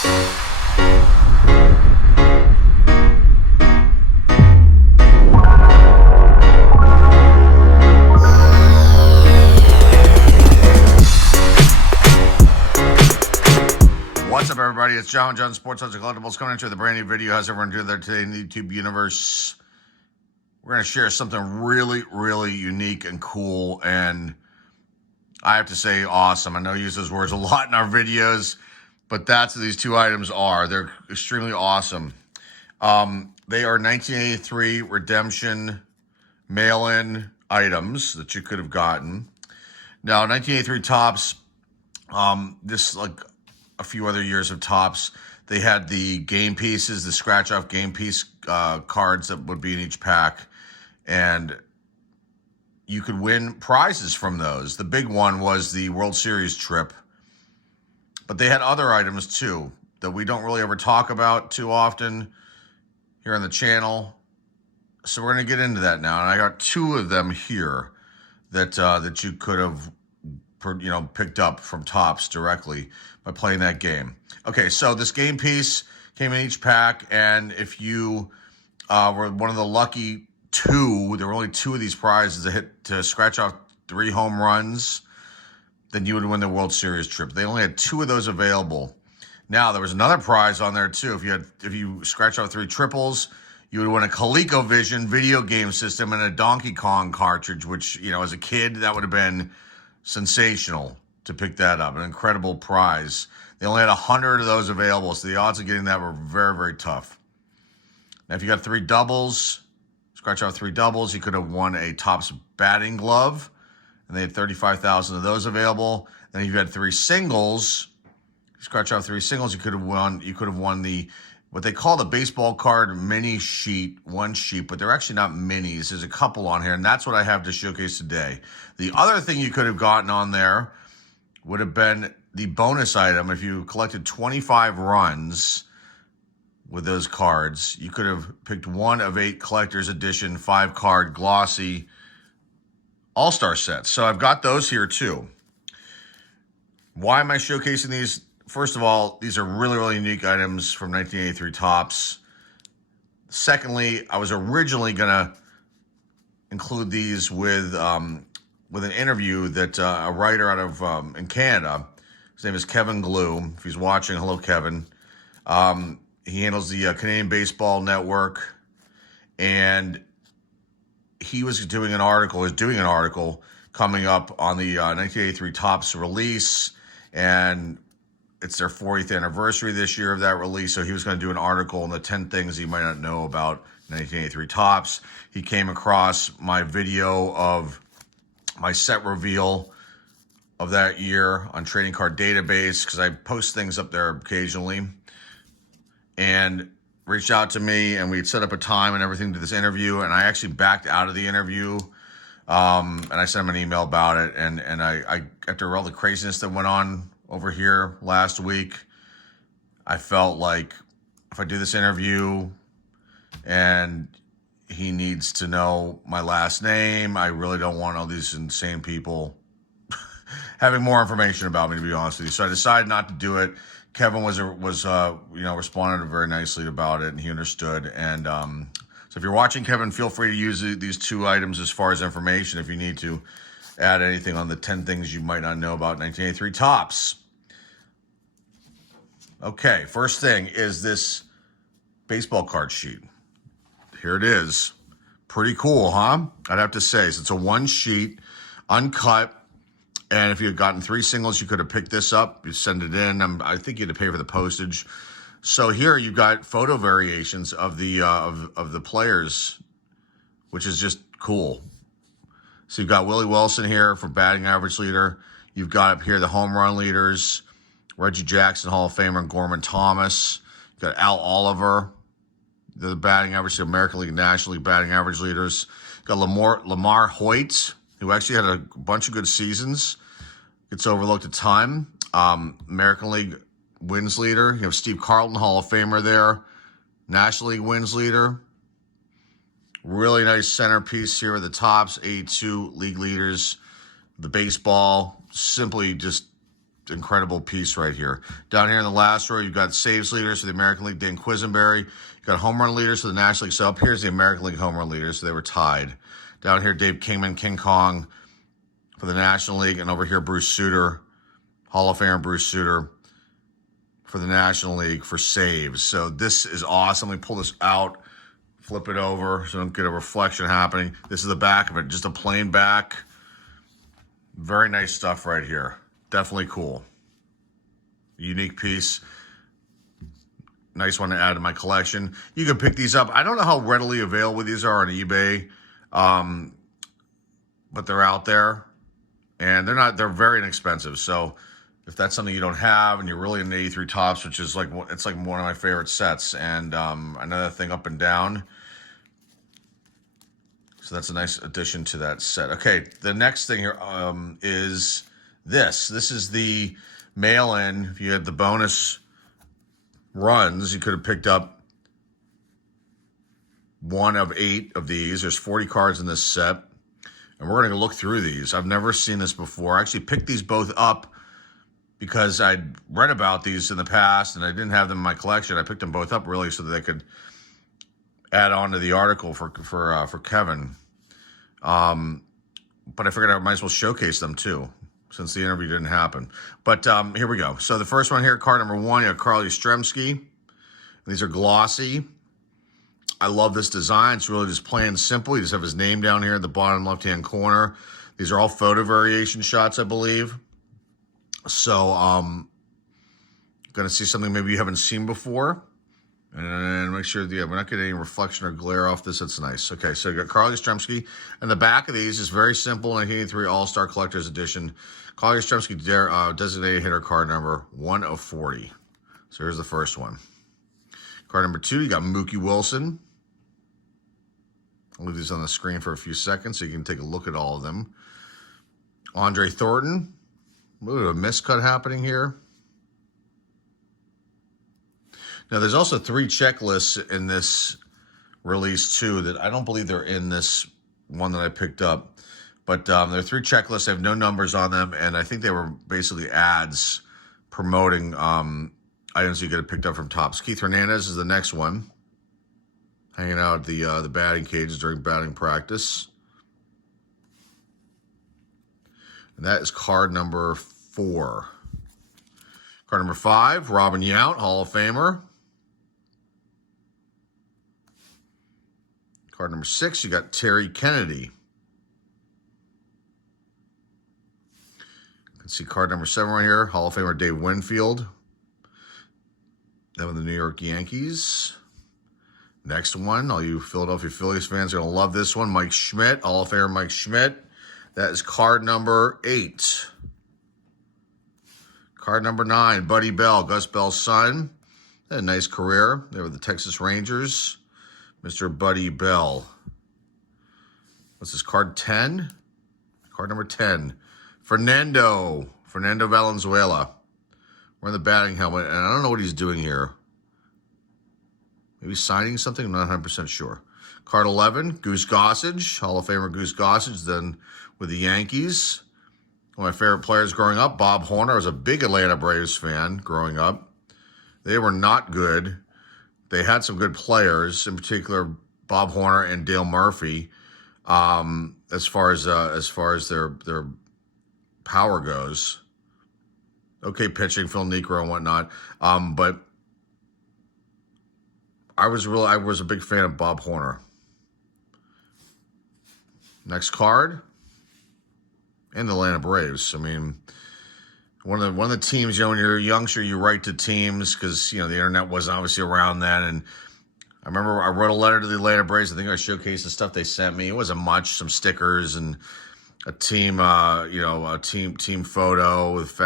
What's up, everybody? It's John Sports Hunter Collectibles coming into the brand new video. How's everyone doing there today in the YouTube universe? We're going to share something really, really unique and cool, and I have to say awesome. I know I use those words a lot in our videos, but that's what these two items are. They're extremely awesome. They are 1983 redemption mail-in items that you could have gotten. Now, 1983 Topps, this like a few other years of Topps, they had the game pieces, the scratch-off game piece cards that would be in each pack, and you could win prizes from those. The big one was the World Series trip, but they had other items too that we don't really ever talk about too often here on the channel. So we're going to get into that now, and I got two of them here that that you could have picked up from Topps directly by playing that game. Okay, so this game piece came in each pack, and if you were one of the lucky two, there were only two of these prizes to scratch off 3 home runs, then you would win the World Series trip. They only had 2 of those available. Now, there was another prize on there too. If you scratch off 3 triples, you would win a ColecoVision video game system and a Donkey Kong cartridge, which, as a kid, that would have been sensational to pick that up. An incredible prize. They only had 100 of those available, so the odds of getting that were very, very tough. Now, if you got 3 doubles, scratch off 3 doubles, you could have won a Topps batting glove, and they had 35,000 of those available. Then if you had 3 singles, scratch off 3 singles, you could have won the what they call the baseball card mini sheet, one sheet, but they're actually not minis. There's a couple on here, and that's what I have to showcase today. The other thing you could have gotten on there would have been the bonus item. If you collected 25 runs with those cards, you could have picked one of 8 collector's edition 5-card glossy all-star sets. So I've got those here too. Why am I showcasing these? First of all, these are really, really unique items from 1983 Topps. Secondly, I was originally going to include these with an interview that a writer out of in Canada, his name is Kevin Glue. If he's watching, hello, Kevin. He handles the Canadian Baseball Network, and he was doing an article coming up on the 1983 Topps release, and it's their 40th anniversary this year of that release, so he was going to do an article on the 10 things you might not know about 1983 Topps. He came across my video of my set reveal of that year on Trading Card Database, because I post things up there occasionally, and reached out to me, and we'd set up a time and everything to this interview, and I actually backed out of the interview, and I sent him an email about it, and I after all the craziness that went on over here last week, I felt like if I do this interview and he needs to know my last name, I really don't want all these insane people having more information about me, to be honest with you. So I decided not to do it. Kevin responded very nicely about it, and he understood. And so if you're watching, Kevin, feel free to use these 2 items as far as information if you need to add anything on the 10 things you might not know about 1983 Topps. Okay, first thing is this baseball card sheet. Here it is. Pretty cool, huh? I'd have to say. So it's a 1 sheet, uncut, and if you had gotten 3 singles, you could have picked this up. You send it in. I think you had to pay for the postage. So here you've got photo variations of the of the players, which is just cool. So you've got Willie Wilson here for batting average leader. You've got up here the home run leaders, Reggie Jackson, Hall of Famer, and Gorman Thomas. You've got Al Oliver, the batting average, the American League, National League batting average leaders. You've got Lamar Hoyt, who actually had a bunch of good seasons. Gets overlooked at time. American League wins leader. You have Steve Carlton, Hall of Famer there. National League wins leader. Really nice centerpiece here at the Topps. 82 league leaders. The baseball, simply just incredible piece right here. Down here in the last row, you've got saves leaders for the American League, Dan Quisenberry. You've got home run leaders for the National League. So up here's the American League home run leaders. So they were tied. Down here, Dave Kingman, King Kong for the National League. And over here, Bruce Sutter, Hall of Famer Bruce Sutter for the National League for saves. So this is awesome. Let me pull this out, flip it over so I don't get a reflection happening. This is the back of it, just a plain back. Very nice stuff right here. Definitely cool. Unique piece. Nice one to add to my collection. You can pick these up. I don't know how readily available these are on eBay, but they're out there, and they're very inexpensive. So if that's something you don't have and you're really into 83 Topps, which is it's like one of my favorite sets, and another thing up and down. So that's a nice addition to that set. Okay, the next thing here is this. This is the mail-in. If you had the bonus runs, you could have picked up one of 8 of these. There's 40 cards in this set, and we're going to look through these. I've never seen this before. I actually picked these both up because I'd read about these in the past, and I didn't have them in my collection. I picked them both up really so that I could add on to the article for Kevin. But I figured I might as well showcase them too, since the interview didn't happen. But here we go. So the first one here, card number 1, you have Carl Yastrzemski. These are glossy. I love this design. It's really just plain and simple. You just have his name down here at the bottom left-hand corner. These are all photo variation shots, I believe. So going to see something maybe you haven't seen before. And make sure, we're not getting any reflection or glare off this. That's nice. Okay, so you got Carl Yastrzemski. And the back of these is very simple. 1983 All-Star Collector's Edition. Carl Yastrzemski designated hitter card number 1 of 40. So here's the first one. Card number 2, you got Mookie Wilson. I'll leave these on the screen for a few seconds so you can take a look at all of them. Andre Thornton. A little bit of a miscut happening here. Now, there's also 3 checklists in this release, too, that I don't believe they're in this one that I picked up. But there are 3 checklists. They have no numbers on them, and I think they were basically ads promoting items you could have picked up from Topps. Keith Hernandez is the next one, hanging out at the batting cages during batting practice. And that is card number 4. Card number 5, Robin Yount, Hall of Famer. Card number 6, you got Terry Kennedy. You can see card number 7 right here, Hall of Famer Dave Winfield. Then with the New York Yankees. Next one, all you Philadelphia Phillies fans are going to love this one. Mike Schmidt, Hall of Famer Mike Schmidt. That is card number 8. Card number 9, Buddy Bell, Gus Bell's son. Had a nice career. They were the Texas Rangers. Mr. Buddy Bell. What's this, card 10? Card number 10. Fernando Valenzuela. Wearing the batting helmet, and I don't know what he's doing here. Maybe signing something? I'm not 100% sure. Card 11, Goose Gossage, Hall of Famer Goose Gossage, then with the Yankees. One of my favorite players growing up, Bob Horner. I was a big Atlanta Braves fan growing up. They were not good. They had some good players, in particular Bob Horner and Dale Murphy, as far as their power goes. Okay, pitching, Phil Niekro and whatnot, but I was a big fan of Bob Horner. Next card, and the Atlanta Braves. I mean, one of the teams, when you're a youngster, you write to teams because, the internet wasn't obviously around then. And I remember I wrote a letter to the Atlanta Braves. I think I showcased the stuff they sent me. It wasn't much, some stickers and a team, a team photo with,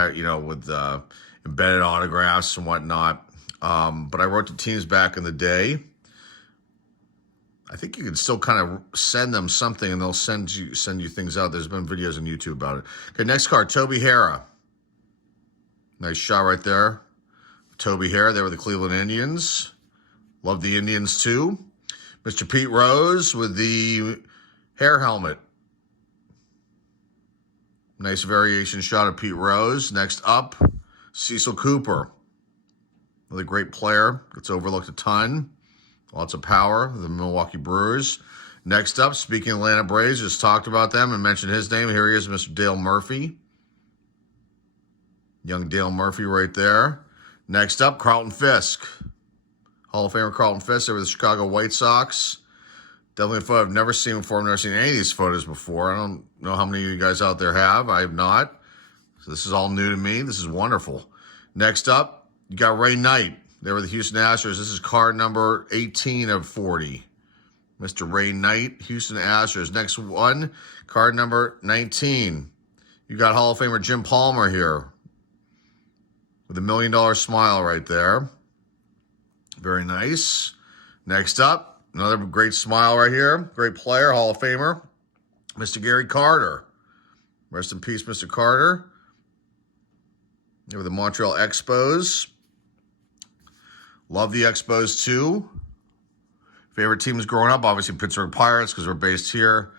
embedded autographs and whatnot. But I wrote to teams back in the day. I think you can still kind of send them something and they'll send you things out. There's been videos on YouTube about it. Okay, next card, Toby Harrah. Nice shot right there. Toby Harrah, they were the Cleveland Indians. Love the Indians too. Mr. Pete Rose with the hair helmet. Nice variation shot of Pete Rose. Next up, Cecil Cooper, another great player. Gets overlooked a ton. Lots of power. The Milwaukee Brewers. Next up, speaking of Atlanta Braves, just talked about them and mentioned his name. Here he is, Mr. Dale Murphy. Young Dale Murphy right there. Next up, Carlton Fisk. Hall of Famer Carlton Fisk over the Chicago White Sox. Definitely a photo I've never seen before. I've never seen any of these photos before. I don't know how many of you guys out there have. I have not. So this is all new to me. This is wonderful. Next up, you got Ray Knight. They were the Houston Astros. This is card number 18 of 40. Mr. Ray Knight, Houston Astros. Next one, card number 19. You got Hall of Famer Jim Palmer here with $1 million smile right there. Very nice. Next up, another great smile right here. Great player, Hall of Famer, Mr. Gary Carter. Rest in peace, Mr. Carter. They were the Montreal Expos. Love the Expos too. Favorite teams growing up, obviously Pittsburgh Pirates because we're based here.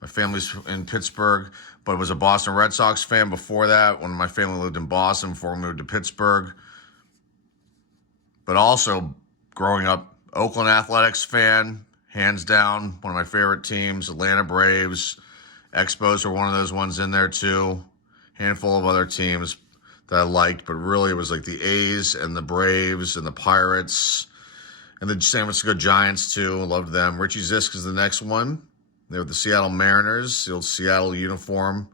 My family's in Pittsburgh, but was a Boston Red Sox fan before that when my family lived in Boston before we moved to Pittsburgh. But also growing up, Oakland Athletics fan, hands down, one of my favorite teams. Atlanta Braves, Expos are one of those ones in there too. Handful of other teams that I liked, but really it was like the A's and the Braves and the Pirates and the San Francisco Giants too. Loved them. Richie Zisk is the next one. They were the Seattle Mariners, the old Seattle uniform.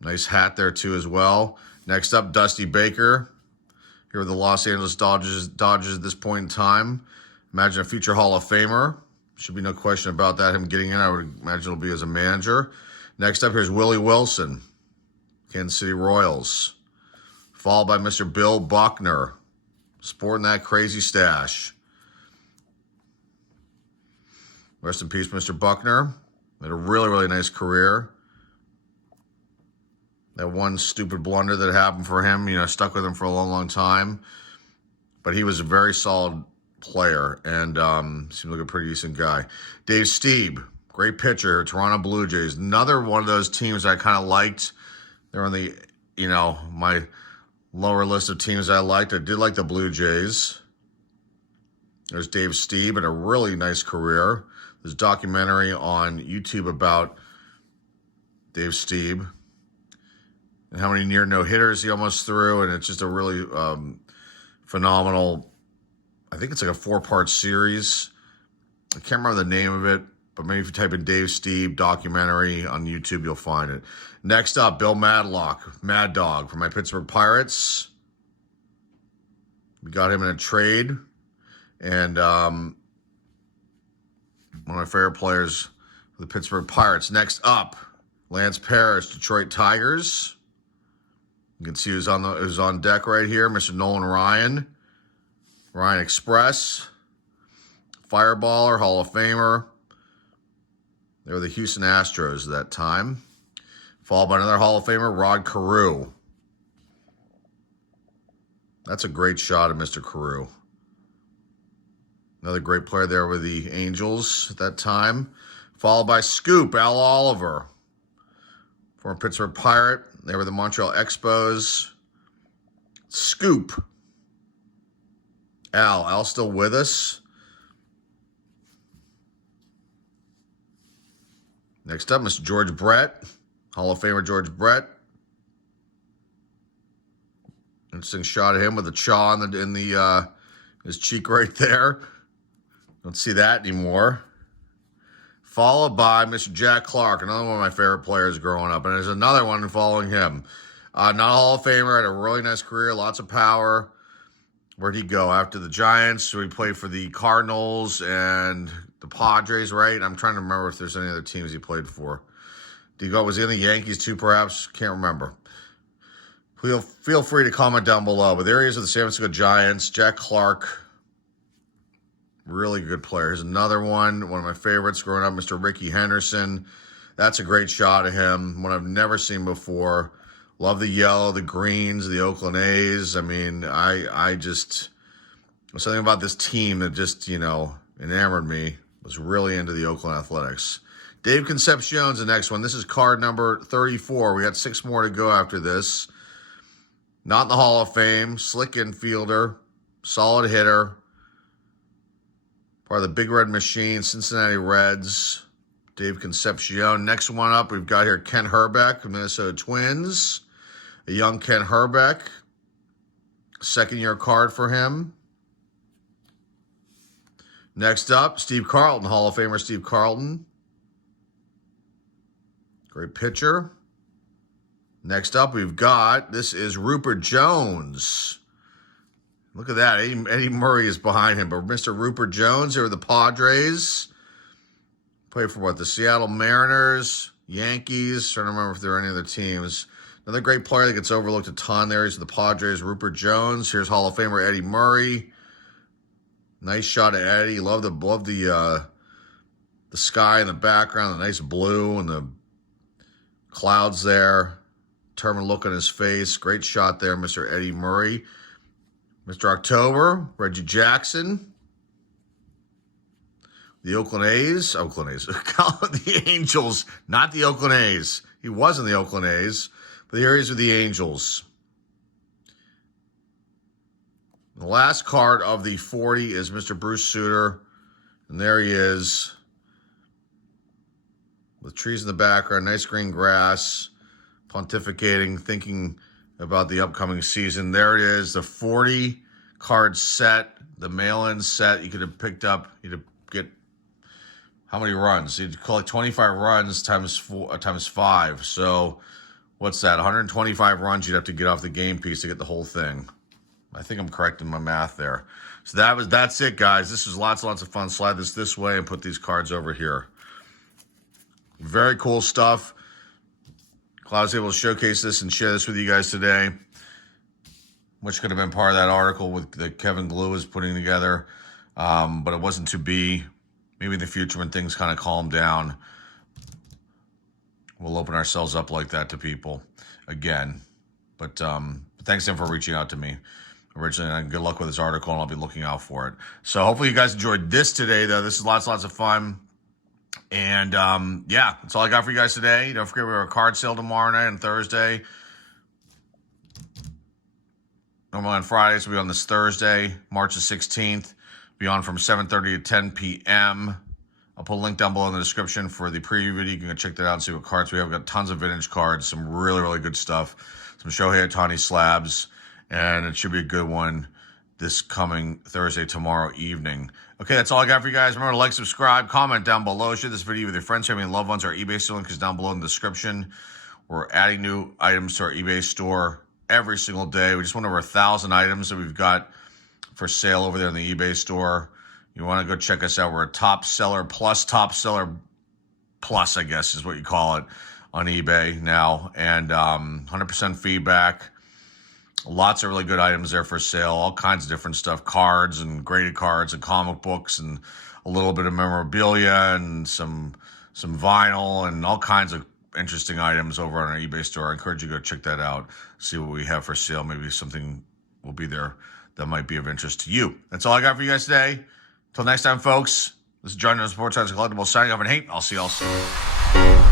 Nice hat there too as well. Next up, Dusty Baker. Here with the Los Angeles Dodgers at this point in time. Imagine a future Hall of Famer. Should be no question about that, him getting in. I would imagine it'll be as a manager. Next up, here's Willie Wilson, Kansas City Royals. Followed by Mr. Bill Buckner, sporting that crazy stash. Rest in peace, Mr. Buckner. Had a really, really nice career. That one stupid blunder that happened for him, stuck with him for a long, long time. But he was a very solid player and seemed like a pretty decent guy. Dave Stieb, great pitcher, Toronto Blue Jays. Another one of those teams I kind of liked. They're on the, my lower list of teams I liked. I did like the Blue Jays. There's Dave Stieb, and a really nice career. There's a documentary on YouTube about Dave Stieb and how many near no-hitters he almost threw, and it's just a really phenomenal, I think it's like a 4-part series. I can't remember the name of it, but maybe if you type in Dave Stieb documentary on YouTube, you'll find it. Next up, Bill Madlock, Mad Dog from my Pittsburgh Pirates. We got him in a trade, and one of my favorite players for the Pittsburgh Pirates. Next up, Lance Parrish, Detroit Tigers. You can see who's on deck right here, Mr. Nolan Ryan. Ryan Express, Fireballer, Hall of Famer. They were the Houston Astros at that time. Followed by another Hall of Famer, Rod Carew. That's a great shot of Mr. Carew. Another great player there with the Angels at that time. Followed by Scoop, Al Oliver, former Pittsburgh Pirate. They were the Montreal Expos. Scoop. Al still with us. Next up, Mr. George Brett, Hall of Famer George Brett. Interesting shot of him with a chaw in his cheek right there. Don't see that anymore. Followed by Mr. Jack Clark, another one of my favorite players growing up. And there's another one following him. Not a Hall of Famer, had a really nice career, lots of power. Where'd he go? After the Giants, so he played for the Cardinals and the Padres, right? I'm trying to remember if there's any other teams he played for. Was he in the Yankees too, perhaps? Can't remember. Feel free to comment down below. But there he is with the San Francisco Giants, Jack Clark. Really good player. Here's another one of my favorites growing up, Mr. Ricky Henderson. That's a great shot of him, one I've never seen before. Love the yellow, the greens, the Oakland A's. I mean, I just, there's something about this team that just, enamored me. Was really into the Oakland Athletics. Dave Concepcion's the next one. This is card number 34. We got 6 more to go after this. Not in the Hall of Fame. Slick infielder. Solid hitter. Part of the Big Red Machine, Cincinnati Reds. Dave Concepcion. Next one up, we've got here Ken Herbeck, Minnesota Twins. A young Ken Herbeck. Second-year card for him. Next up, Steve Carlton, Hall of Famer Steve Carlton. Great pitcher. Next up, we've got, this is Rupert Jones. Look at that. Eddie Murray is behind him. But Mr. Rupert Jones, here with the Padres. Played for what? The Seattle Mariners, Yankees. Trying to remember if there are any other teams. Another great player that gets overlooked a ton there is the Padres, Rupert Jones. Here's Hall of Famer Eddie Murray. Nice shot of Eddie. Love the sky in the background, the nice blue and the clouds there. Determined look on his face. Great shot there, Mr. Eddie Murray. Mr. October, Reggie Jackson. The Oakland A's. The Angels, not the Oakland A's. He was in the Oakland A's, but here he is with the Angels. The last card of the 40 is Mr. Bruce Sutter, and there he is with trees in the background, nice green grass, pontificating, thinking about the upcoming season. There it is, the 40 card set, the mail-in set. You could have picked up, you'd get how many runs? You'd collect 25 runs times 5. So what's that? 125 runs you'd have to get off the game piece to get the whole thing. I think I'm correct in my math there. So that's it, guys. This was lots and lots of fun. Slide this way and put these cards over here. Very cool stuff. Glad I was able to showcase this and share this with you guys today, which could have been part of that article that Kevin Glue is putting together, but it wasn't to be. Maybe in the future when things kind of calm down, we'll open ourselves up like that to people again. But thanks again for reaching out to me originally, and good luck with this article, and I'll be looking out for it. So hopefully you guys enjoyed this today, though. This is lots of fun. And yeah, that's all I got for you guys today. Don't forget we have a card sale tomorrow night and Thursday. Normally on Fridays, we'll be on this Thursday, March the 16th. Be on from 7:30 to 10 p.m. I'll put a link down below in the description for the preview video. You can go check that out and see what cards we have. We've got tons of vintage cards, some really, really good stuff, some Shohei Ohtani slabs, and it should be a good one this coming Thursday, tomorrow evening. Okay, that's all I got for you guys. Remember to like, subscribe, comment down below. Share this video with your friends, family, and loved ones. Our eBay link is down below in the description. We're adding new items to our eBay store every single day. We just went over 1,000 items that we've got for sale over there in the eBay store. You want to go check us out. We're a top seller plus, I guess is what you call it, on eBay now. And 100% feedback. Lots of really good items there for sale. All kinds of different stuff. Cards and graded cards and comic books and a little bit of memorabilia and some vinyl and all kinds of interesting items over on our eBay store. I encourage you to go check that out. See what we have for sale. Maybe something will be there that might be of interest to you. That's all I got for you guys today. Until next time, folks, this is John Jones Sports Collectibles signing off, and hey, I'll see y'all soon.